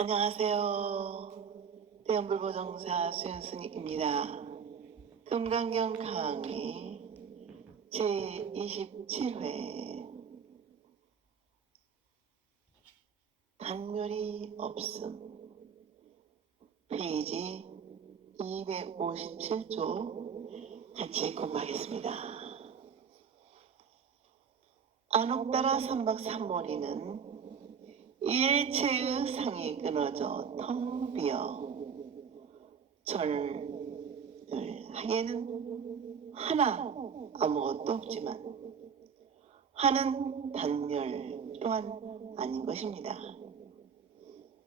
안녕하세요. 대연불보정사 수연순입니다. 금강경 강의 제27회 단멸이 없음 페이지 257조 같이 공부하겠습니다. 안옥따라 삼박삼모리는 일체의 상이 끊어져 텅 비어 절을 하기에는 하나 아무것도 없지만 하는 단멸 또한 아닌 것입니다.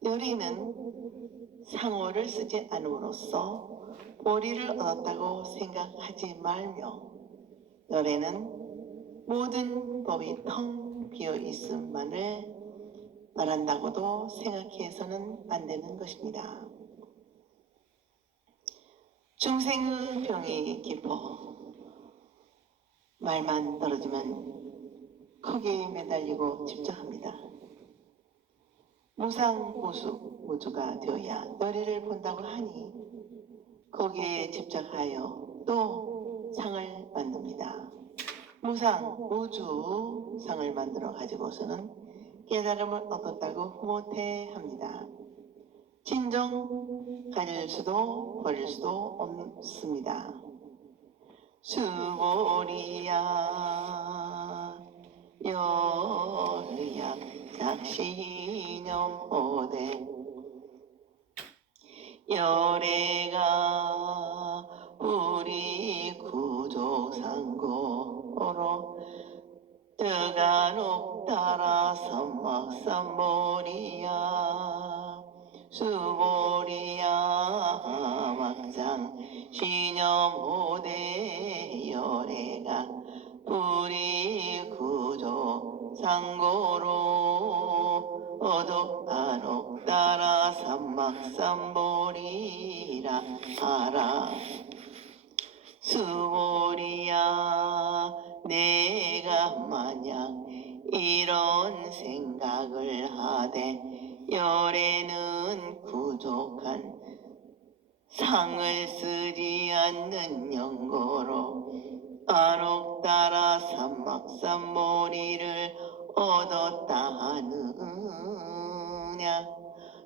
열애는 상호를 쓰지 않음으로써 보리를 얻었다고 생각하지 말며 열애는 모든 법이 텅 비어 있음만을 말한다고도 생각해서는 안 되는 것입니다. 중생의 병이 깊어 말만 떨어지면 거기에 매달리고 집착합니다. 무상무주가 되어야 열애를 본다고 하니 거기에 집착하여 또 상을 만듭니다. 무상무주 상을 만들어 가지고서는 깨달음을 얻었다고 못해합니다. 진정 가질 수도 버릴 수도 없습니다. 수보리야 열의야 작시념오대 열애가 우리 구조상고로 뜨가녹 따라 선막삼보리야 수보리야 막장 시념오대 열애가 우리 구조 상고로 어독안옥 따라 삼막삼보리라 하라. 수보리야 내가 만약 이런 생각을 하되 열애는 부족한 상을 쓰지 않는 연고로 안옥 따라 삼막삼보리를 얻었다 하느냐.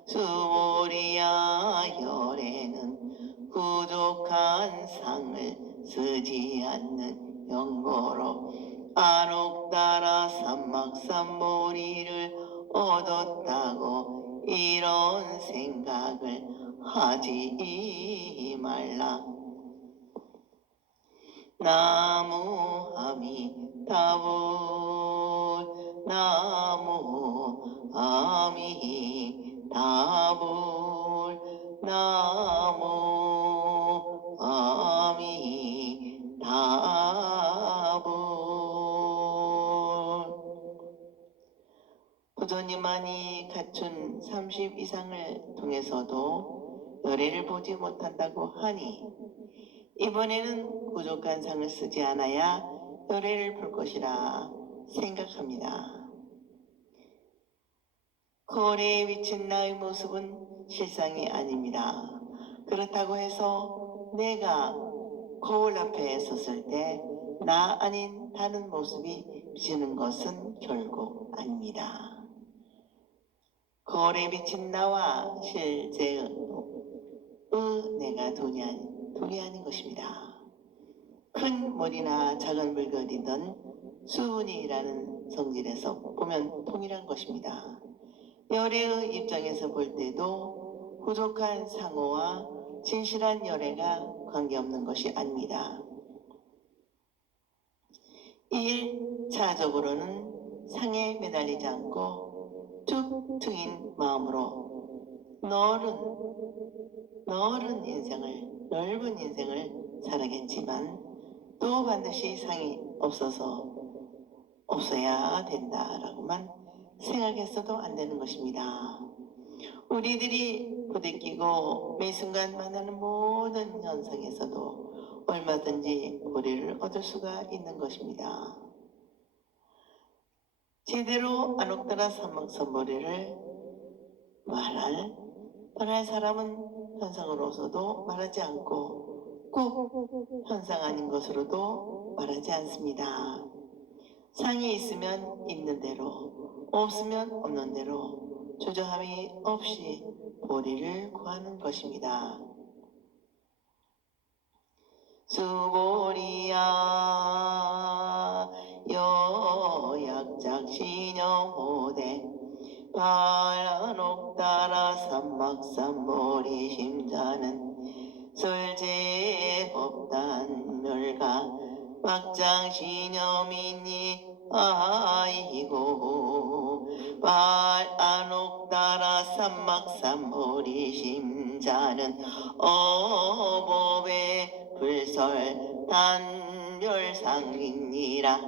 수보리야 열애는 부족한 상을 쓰지 않는 연고로 안옥 따라 삼막삼보리를 얻었다고 이런 생각을 하지 말라. 나무 아미타불 나무 아미타불 나무 아미타불. 부처님만이 갖춘 30 이상을 통해서도 열애를 보지 못한다고 하니 이번에는 부족한 상을 쓰지 않아야 열애를 볼 것이라 생각합니다. 거울에 비친 나의 모습은 실상이 아닙니다. 그렇다고 해서 내가 거울 앞에 섰을 때 나 아닌 다른 모습이 비치는 것은 결국 아닙니다. 거울에 비친 나와 실제의 내가 둘이 아닌 것입니다. 큰 물이나 작은 물결이든 수은이라는 성질에서 보면 동일한 것입니다. 열애의 입장에서 볼 때도 부족한 상호와 진실한 열애가 관계없는 것이 아닙니다. 1차적으로는 상에 매달리지 않고 툭 트인 마음으로 넓은 인생을 살아겠지만 또 반드시 상이 없어야 된다라고만 생각했어도 안 되는 것입니다. 우리들이 부대끼고 매 순간 만나는 모든 현상에서도 얼마든지 보리를 얻을 수가 있는 것입니다. 제대로 안옥따라 삼막선보리를 말할 사람은 현상으로서도 말하지 않고 꼭 현상 아닌 것으로도 말하지 않습니다. 상이 있으면 있는 대로, 없으면 없는 대로 조정함이 없이 보리를 구하는 것입니다. 수보리야 여약작신여호대 바라녹따라 삼막삼보리 심자는 설제법단멸가 막장신여민이 아이고 바라녹따라 삼막삼보리 심자는 어법의 불설 단별상이니라.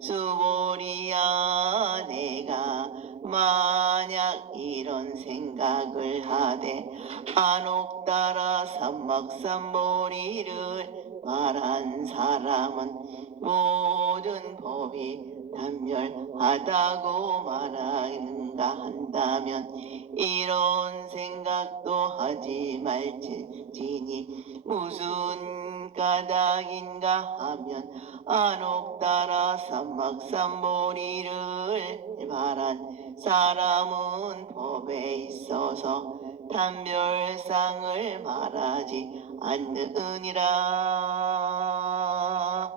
수보리야 내가 만약 이런 생각을 하되 안옥따라 삼막삼보리를 말한 사람은 모든 법이 단멸하다고 말하는가 한다면 이런 생각도 하지 말지니 무슨 까닭인가 하면 안옥따라 삼막삼보리를 말한 사람은 법에 있어서 단별상을 말하지 않느니라.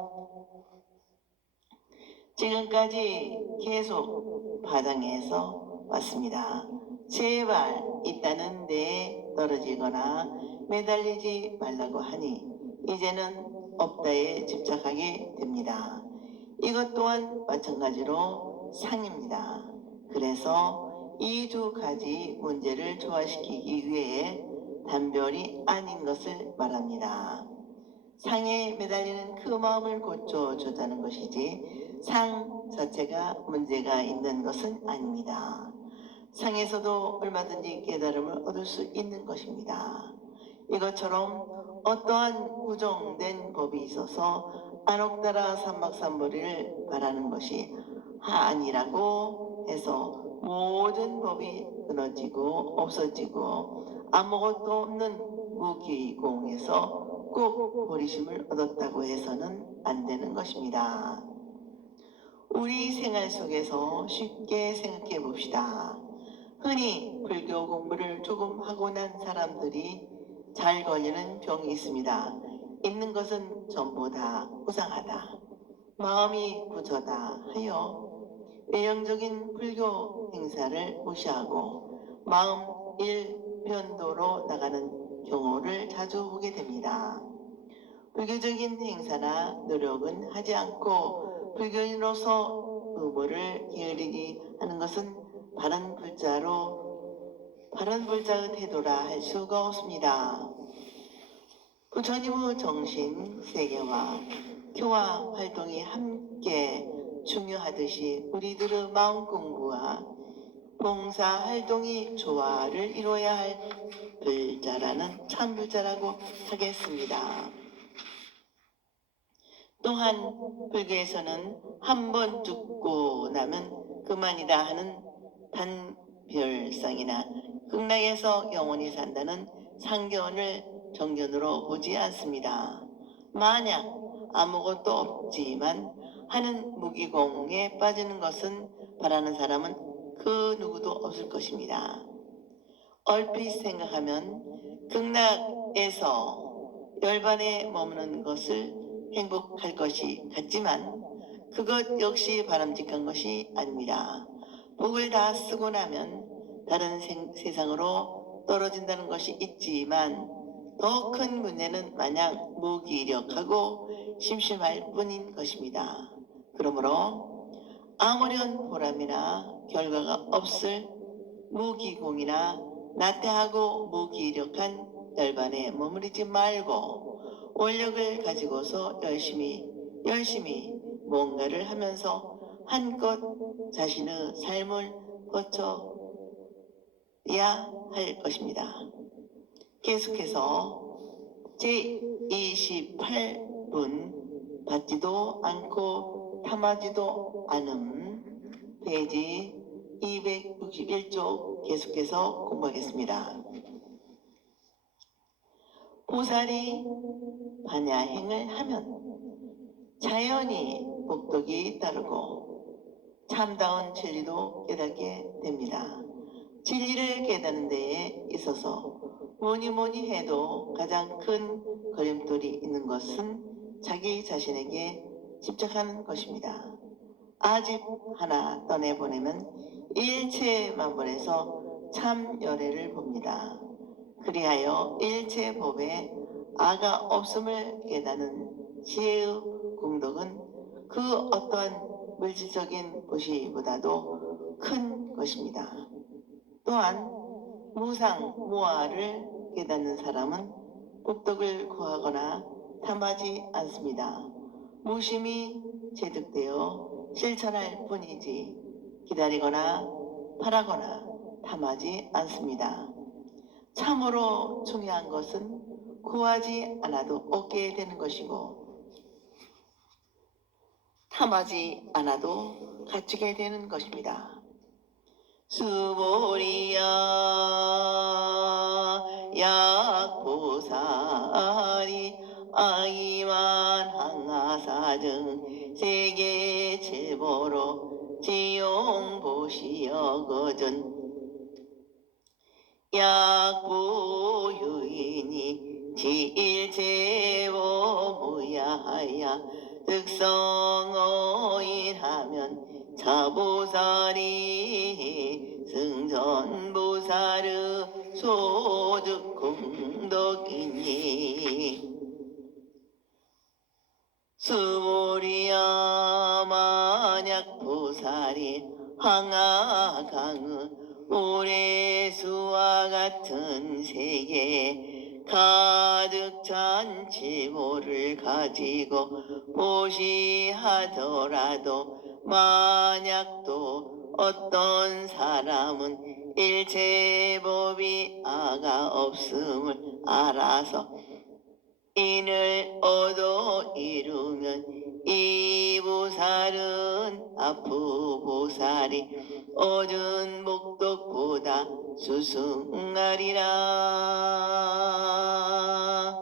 지금까지 계속 파장해서 왔습니다. 제발 있다는 데에 떨어지거나 매달리지 말라고 하니 이제는 없다에 집착하게 됩니다. 이것 또한 마찬가지로 상입니다. 그래서 이 두 가지 문제를 조화시키기 위해 단별이 아닌 것을 말합니다. 상에 매달리는 그 마음을 고쳐주자는 것이지 상 자체가 문제가 있는 것은 아닙니다. 상에서도 얼마든지 깨달음을 얻을 수 있는 것입니다. 이것처럼 어떠한 구정된 법이 있어서 안옥따라 삼막삼보리를 말하는 것이 아니라고 해서 모든 법이 끊어지고 없어지고 아무것도 없는 무기공에서 꼭 보리심을 얻었다고 해서는 안 되는 것입니다. 우리 생활 속에서 쉽게 생각해 봅시다. 흔히 불교 공부를 조금 하고 난 사람들이 잘 걸리는 병이 있습니다. 있는 것은 전부 다 우상하다, 마음이 부처다 하여 외형적인 불교 행사를 무시하고 마음 일변도로 나가는 경우를 자주 보게 됩니다. 불교적인 행사나 노력은 하지 않고 불교인으로서 의무를 게으르게 하는 것은 바른 불자의 태도라 할 수가 없습니다. 부처님의 정신 세계와 교화 활동이 함께 중요하듯이 우리들의 마음 공부와 봉사 활동이 조화를 이루어야 할 불자라는 참 불자라고 하겠습니다. 또한 불교에서는 한 번 죽고 나면 그만이다 하는 단별상이나 극락에서 영원히 산다는 상견을 정견으로 보지 않습니다. 만약 아무것도 없지만 하는 무기공에 빠지는 것은 바라는 사람은 그 누구도 없을 것입니다. 얼핏 생각하면 극락에서 열반에 머무는 것을 행복할 것이 같지만 그것 역시 바람직한 것이 아닙니다. 복을 다 쓰고 나면 다른 세상으로 떨어진다는 것이 있지만 더 큰 문제는 마냥 무기력하고 심심할 뿐인 것입니다. 그러므로 아무런 보람이나 결과가 없을 무기공이나 나태하고 무기력한 열반에 머무르지 말고 원력을 가지고서 열심히 뭔가를 하면서 한껏 자신의 삶을 거쳐야 할 것입니다. 계속해서 제28분 받지도 않고 탐하지도 않음 페이지 261쪽 계속해서 공부하겠습니다. 보살이 반야행을 하면 자연히 복덕이 따르고 참다운 진리도 깨닫게 됩니다. 진리를 깨닫는 데에 있어서 뭐니 해도 가장 큰 걸림돌이 있는 것은 자기 자신에게 집착하는 것입니다. 아집 하나 떠내보내면 일체 만번에서 참열애를 봅니다. 그리하여 일체 법에 아가 없음을 깨닫는 지혜의 공덕은 그 어떠한 물질적인 도시보다도 큰 것입니다. 또한 무상 무아를 깨닫는 사람은 복덕을 구하거나 탐하지 않습니다. 무심히 체득되어 실천할 뿐이지 기다리거나 바라거나 탐하지 않습니다. 참으로 중요한 것은 구하지 않아도 얻게 되는 것이고 탐하지 않아도 갖추게 되는 것입니다. 수보리야 약보살이 아이만 항하사정 세계 제보로 지용보시여 거전 약보유인이 지일제보 무야하야 득성어인하면 자보살이 승전보살의 소득 공덕이니 수보리야 만약 보살이 항하강의 모래수와 같은 세계 가득 찬 지보를 가지고 보시하더라도 만약 또 어떤 사람은 일체법이 아가 없음을 알아서 인을 얻어 이루면 이 보살은 앞으 보살이 얻은 목덕보다 수승하리라.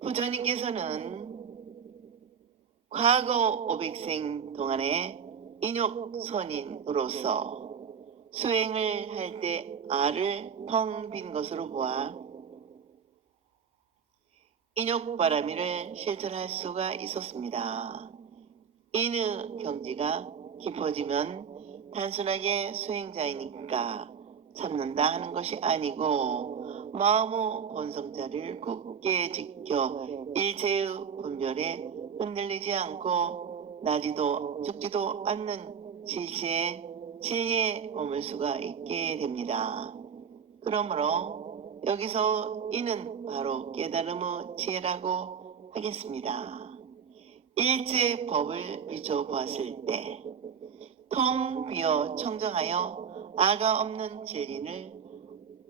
부처님께서는 과거 500생 동안에 인욕선인으로서 수행을 할 때 알을 텅 빈 것으로 보아 인욕바라미를 실천할 수가 있었습니다. 인의 경지가 깊어지면 단순하게 수행자이니까 참는다 하는 것이 아니고 마음의 본성자를 굳게 지켜 일체의 분별에 흔들리지 않고 나지도 죽지도 않는 진리에 머물 수가 있게 됩니다. 그러므로 여기서 이는 바로 깨달음의 지혜라고 하겠습니다. 일체 법을 비춰보았을 때 텅 비어 청정하여 아가 없는 진리를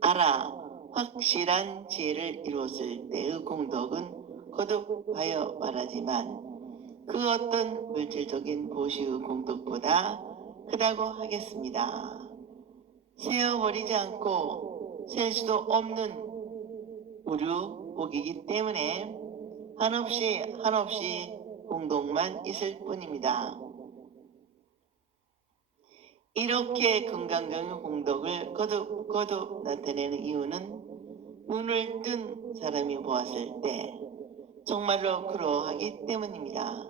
알아 확실한 지혜를 이루었을 때의 공덕은 거듭하여 말하지만 그 어떤 물질적인 보시의 공덕보다 크다고 하겠습니다. 세어버리지 않고 셀 수도 없는 우류 복이기 때문에 한없이 공덕만 있을 뿐입니다. 이렇게 금강경의 공덕을 거듭 나타내는 이유는 눈을 뜬 사람이 보았을 때 정말로 그러하기 때문입니다.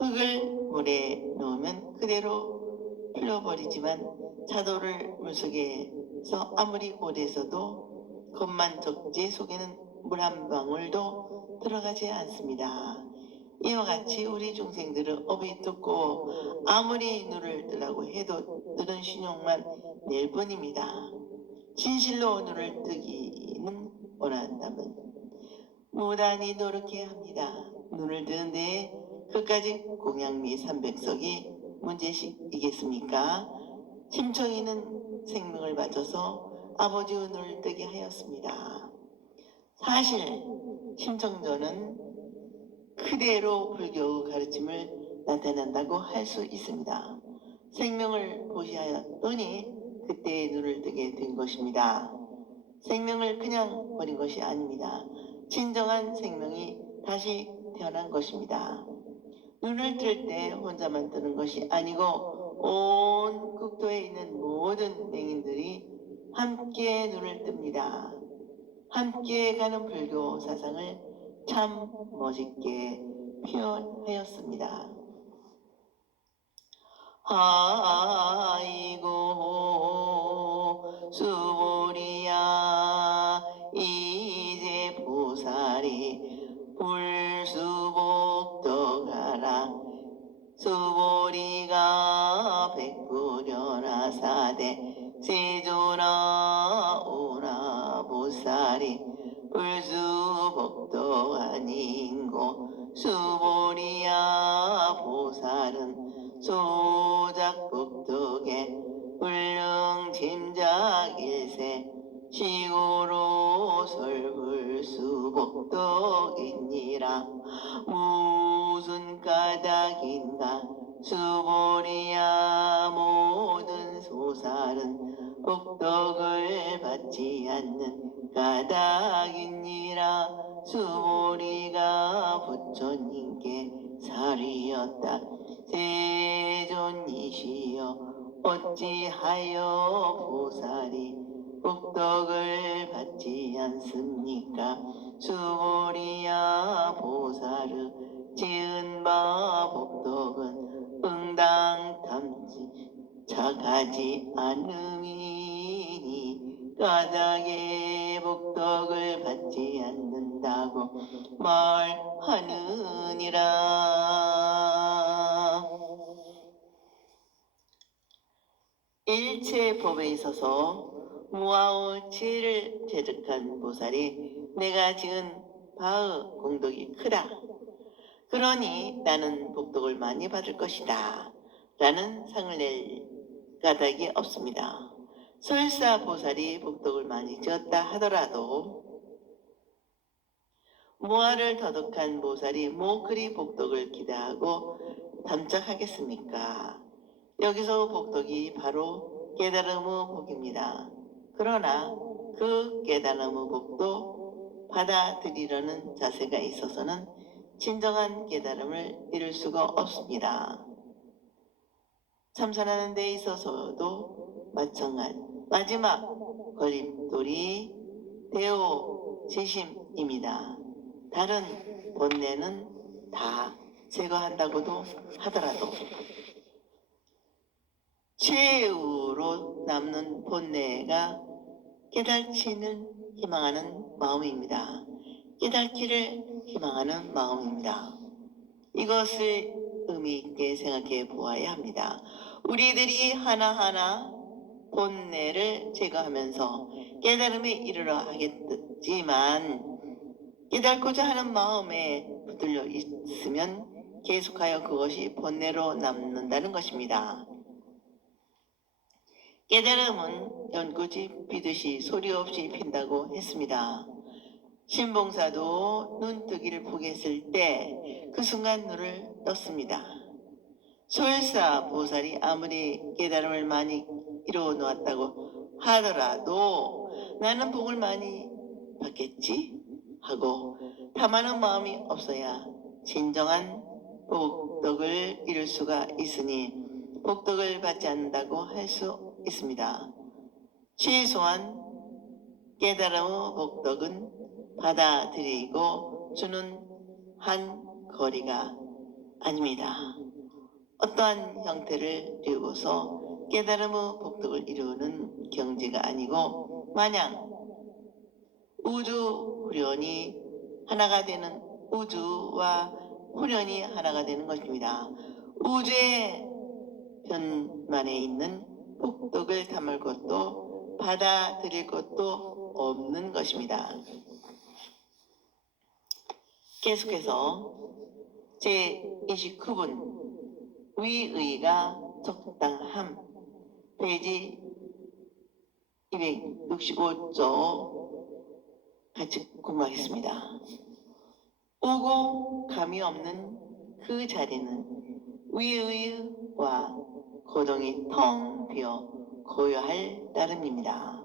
흙을 물에 넣으면 그대로 풀려버리지만 차돌을 물속에서 아무리 오래 있어도 겉만 적지 속에는 물 한 방울도 들어가지 않습니다. 이와 같이 우리 중생들은 업이 뜯고 아무리 눈을 뜨라고 해도 뜨는 신용만 낼 뿐입니다. 진실로 눈을 뜨기는 원한다면 무단히 노력해야 합니다. 눈을 뜨는데 그까지 공양미 300석이 문제이겠습니까? 심청이는 생명을 바쳐서 아버지의 눈을 뜨게 하였습니다. 사실 심청전은 그대로 불교의 가르침을 나타낸다고 할 수 있습니다. 생명을 보시하였더니 그때 눈을 뜨게 된 것입니다. 생명을 그냥 버린 것이 아닙니다. 진정한 생명이 다시 태어난 것입니다. 눈을 뜰 때 혼자만 뜨는 것이 아니고 온 국토에 있는 모든 맹인들이 함께 눈을 뜹니다. 함께 가는 불교 사상을 참 멋있게 표현하였습니다. 아이고 수보리야 이제 보살이 불수복덕하라. 수보리가 백부려나 사대 세조나 오나 보살이 불수복덕 아닌고 수보리야 보살은 소작복덕에 불능짐작일세 시고로 설불수복덕이니라. 무슨 까닭인가 수보리야 모든 소살은 복덕을 받지 않는 까닭이니라. 수보리가 부처님께 살이었다. 세존이시여 어찌하여 보살이 복덕을 받지 않습니까? 수보리야 보살의 지은 바 복덕은 응당탐지 착하지 않음이니 까닭에 복덕을 받지 않는다고 말하느니라. 일체 법에 있어서 무아의 지혜를 제득한 보살이 내가 지은 바의 공덕이 크다. 그러니 나는 복덕을 많이 받을 것이다. 라는 상을 낼 까닭이 없습니다. 설사 보살이 복덕을 많이 지었다 하더라도 무아를 더덕한 보살이 뭐 그리 복덕을 기대하고 담짝하겠습니까? 여기서 복덕이 바로 깨달음의 복입니다. 그러나 그 깨달음의 복도 받아들이려는 자세가 있어서는 진정한 깨달음을 이룰 수가 없습니다. 참선하는 데 있어서도 마지막 걸림돌이 대오지심입니다. 다른 본내는 다 제거한다고도 하더라도 최후로 남는 본내가 깨달기를 희망하는 마음입니다. 깨닫기를 희망하는 마음입니다. 이것을 의미 있게 생각해 보아야 합니다. 우리들이 하나하나 본내를 제거하면서 깨달음에 이르러 하겠지만 깨닫고자 하는 마음에 붙들려 있으면 계속하여 그것이 본내로 남는다는 것입니다. 깨달음은 연꽃이 피듯이 소리 없이 핀다고 했습니다. 신봉사도 눈뜨기를 포기했을 때 그 순간 눈을 떴습니다. 설사 보살이 아무리 깨달음을 많이 이루어 놓았다고 하더라도 나는 복을 많이 받겠지 하고 탐하는 마음이 없어야 진정한 복덕을 이룰 수가 있으니 복덕을 받지 않는다고 할 수 있습니다. 최소한 깨달음의 복덕은 받아들이고 주는 한 거리가 아닙니다. 어떠한 형태를 띄우고서 깨달음의 복덕을 이루는 경지가 아니고 마냥 우주 후련이 하나가 되는 우주와 후련이 하나가 되는 것입니다. 우주의 변만에 있는 복덕을 담을 것도 받아들일 것도 없는 것입니다. 계속해서 제29분 위의가 적당함 페이지 265조 같이 공부하겠습니다. 오고 감이 없는 그 자리는 위의와 고동이 텅 비어 고요할 따름입니다.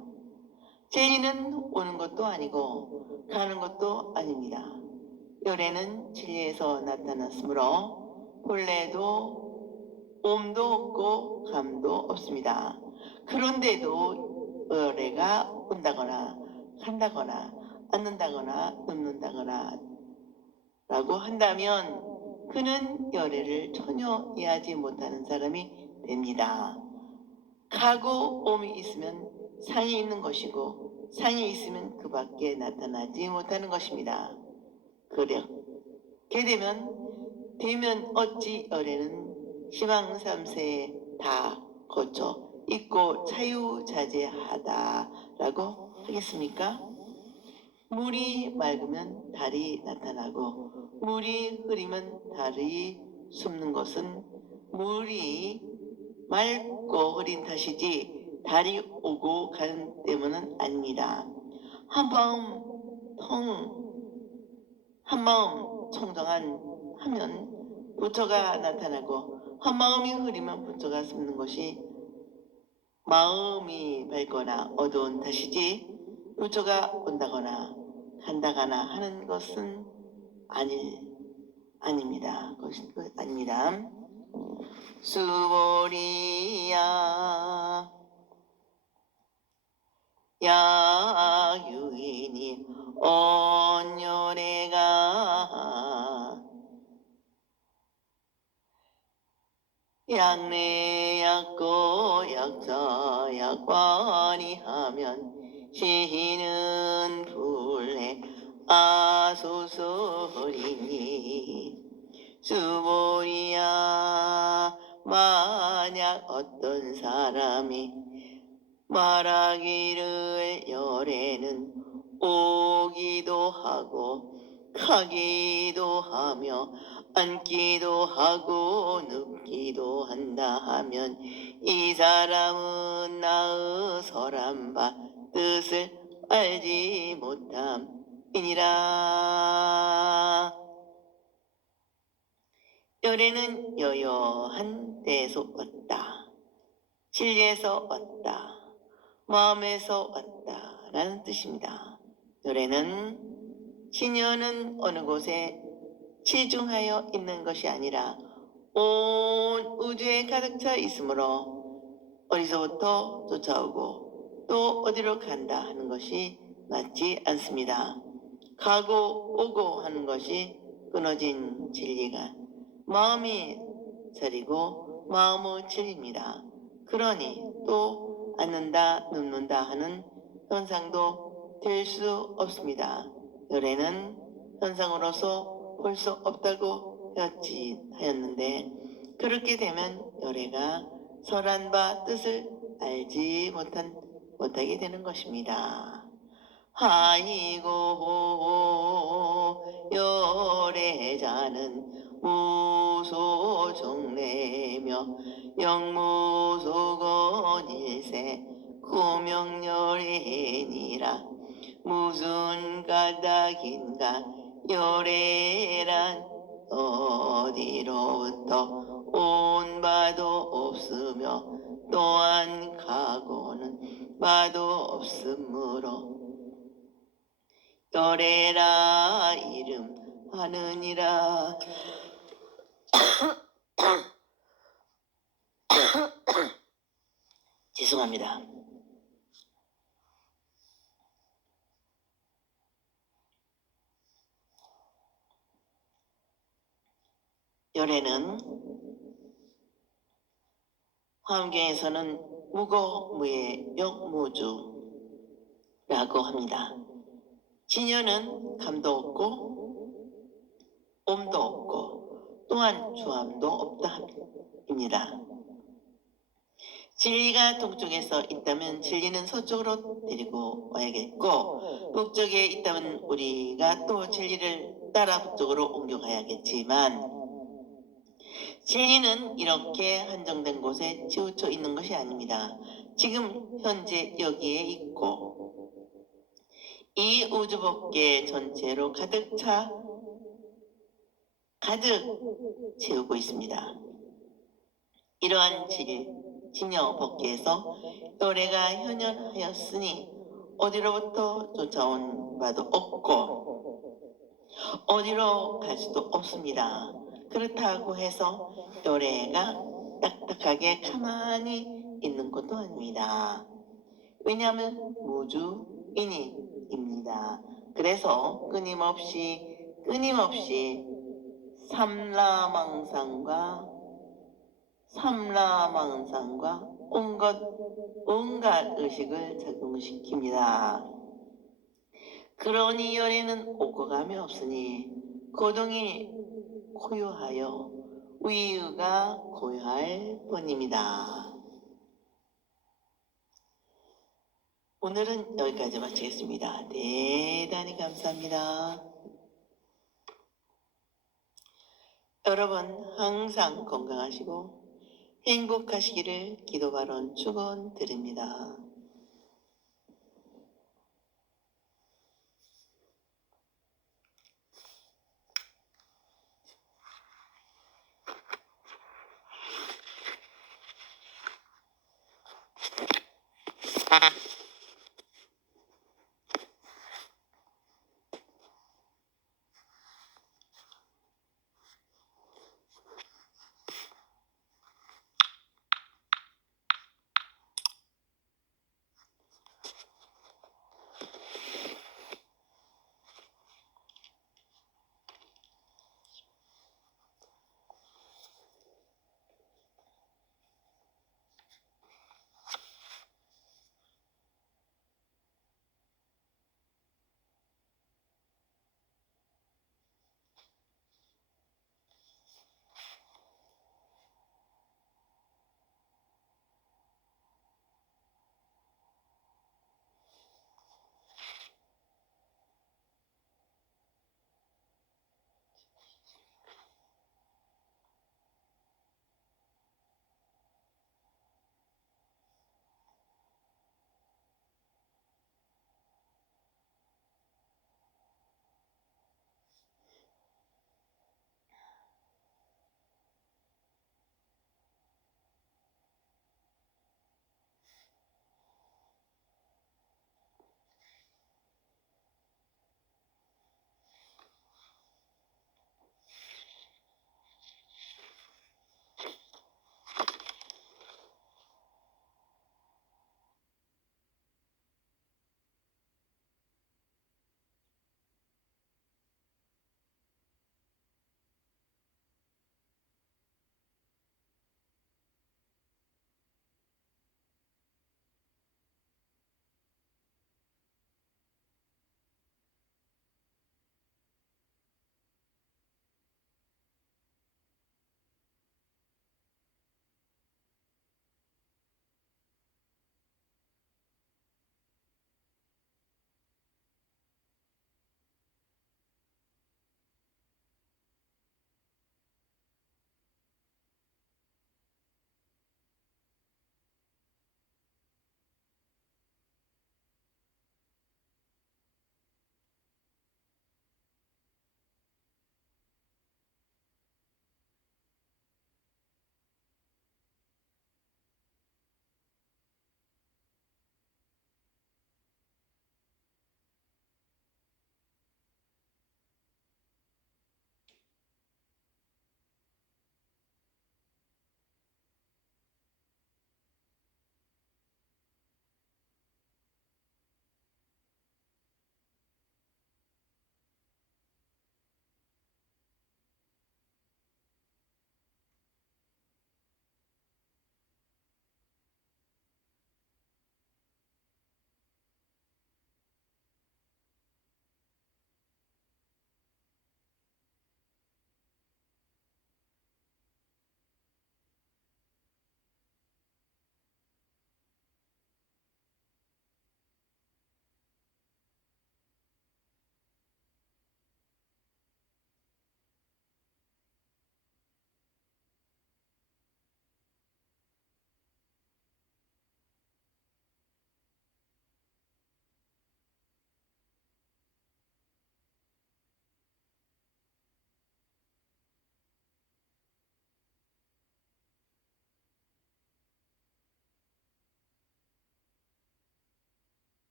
진리는 오는 것도 아니고 가는 것도 아닙니다. 열애는 진리에서 나타났으므로 본래도 옴도 없고 감도 없습니다. 그런데도 열애가 온다거나 간다거나 앉는다거나 눕는다거나 라고 한다면 그는 열애를 전혀 이해하지 못하는 사람이 됩니다. 가고 옴이 있으면 상이 있는 것이고 상이 있으면 그 밖에 나타나지 못하는 것입니다. 그렇게 되면 어찌 열애는 시방 삼세에 다 거쳐 있고 자유자재하다라고 하겠습니까? 물이 맑으면 달이 나타나고 물이 흐리면 달이 숨는 것은 물이 맑고 흐린 탓이지 달이 오고 가는 때문은 아닙니다. 한마음 청정한 하면 부처가 나타나고 한마음이 흐리면 부처가 숨는 것이 마음이 밝거나 어두운 탓이지 부처가 온다거나 간다거나 하는 것은 아닙니다. 아닙니다. 수보리야 야유인이 온열애가 약내약고 약사약관이 하면 시는 불해 아소설이니 수보리야 만약 어떤 사람이 말하기를 열애는 오기도 하고 가기도 하며 앉기도 하고 눕기도 한다 하면 이 사람은 나의 설한 바 뜻을 알지 못함이니라. 열애는 여여한 때에서 왔다. 진리에서 왔다. 마음에서 왔다라는 뜻입니다. 열애는 신녀는 어느 곳에 치중하여 있는 것이 아니라 온 우주에 가득 차 있으므로 어디서부터 쫓아오고 또 어디로 간다 하는 것이 맞지 않습니다. 가고 오고 하는 것이 끊어진 진리가 마음이 자리고 마음의 진리입니다. 그러니 또 앉는다 눕는다 하는 현상도 될 수 없습니다. 열애는 현상으로서 볼 수 없다고 하였는데 그렇게 되면 열애가 설한 바 뜻을 알지 못하게 되는 것입니다. 아이고 열애자는 무소정례며 영무소건일세 구명열애니라. 무슨 까닭인가 열애란 어디로부터 온 바도 없으며 또한 가고는 바도 없으므로 열애라 이름하느니라. 죄송합니다. 열애는 화엄경에서는 무고무예 역무주라고 합니다. 진여는 감도 없고 옴도 없고 또한 주함도 없다입니다. 진리가 동쪽에서 있다면 진리는 서쪽으로 데리고 와야겠고 북쪽에 있다면 우리가 또 진리를 따라 북쪽으로 옮겨가야겠지만 진리는 이렇게 한정된 곳에 치우쳐 있는 것이 아닙니다. 지금 현재 여기에 있고 이 우주법계 전체로 가득 채우고 있습니다. 이러한 진리 지녀 법계에서 요래가 현현하였으니 어디로부터 쫓아온 바도 없고 어디로 갈 수도 없습니다. 그렇다고 해서 요래가 딱딱하게 가만히 있는 것도 아닙니다. 왜냐하면 무주인입니다. 그래서 끊임없이 삼라망상과 온갖 의식을 작용시킵니다. 그러니 열에는 오고 감이 없으니 고동이 고요하여 위유가 고요할 뿐입니다. 오늘은 여기까지 마치겠습니다. 대단히 감사합니다. 여러분 항상 건강하시고 행복하시기를 기도 발언 축원드립니다.